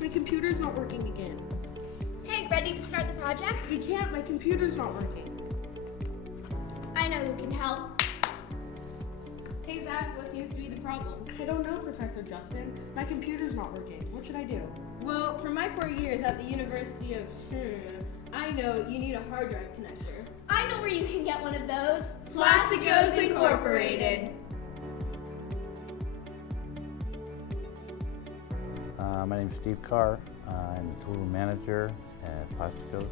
My computer's not working again. Hey, ready to start the project? I can't, my computer's not working. I know who can help. Hey Zach, what seems to be the problem? I don't know, Professor Justin. My computer's not working. What should I do? Well, for my 4 years at the University of I know you need a hard drive connector. I know where you can get one of those. Plasticos Incorporated. My name's Steve Carr. I'm the tool room manager at Plasticos.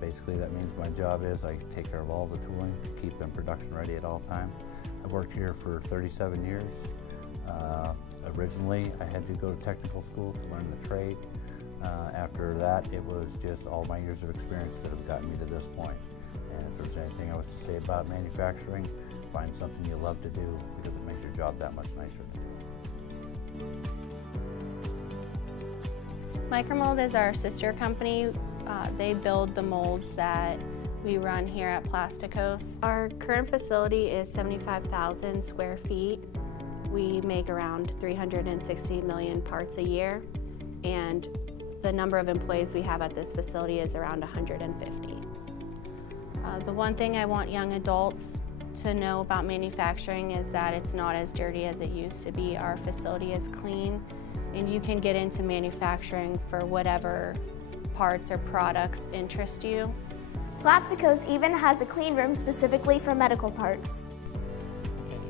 Basically that means my job is I take care of all the tooling, keep them production ready at all times. I've worked here for 37 years. Originally I had to go to technical school to learn the trade. After that it was just all my years of experience that have gotten me to this point. And if there's anything I was to say about manufacturing, find something you love to do because it makes your job that much nicer. Micromold is our sister company. They build the molds that we run here at Plasticos. Our current facility is 75,000 square feet. We make around 360 million parts a year, and the number of employees we have at this facility is around 150. The one thing I want young adults to know about manufacturing is that it's not as dirty as it used to be. Our facility is clean, and you can get into manufacturing for whatever parts or products interest you. Plasticos even has a clean room specifically for medical parts.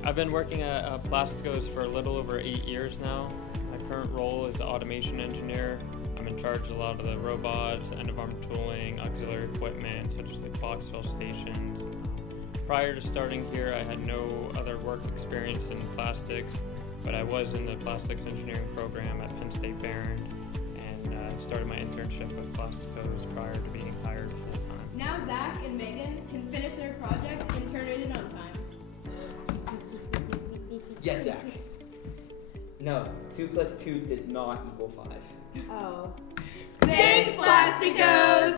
I've been working at Plasticos for a little over 8 years now. My current role is automation engineer. I'm in charge of a lot of the robots, end-of-arm tooling, auxiliary equipment, such as like box fill stations. Prior to starting here, I had no other work experience in plastics, but I was in the plastics engineering program at Penn State Barron and started my internship with Plasticos prior to being hired full-time. Now Zach and Megan can finish their project and turn it in on time. Yes, Zach. No, 2 + 2 does not equal 5. Oh. Thanks, Plasticos!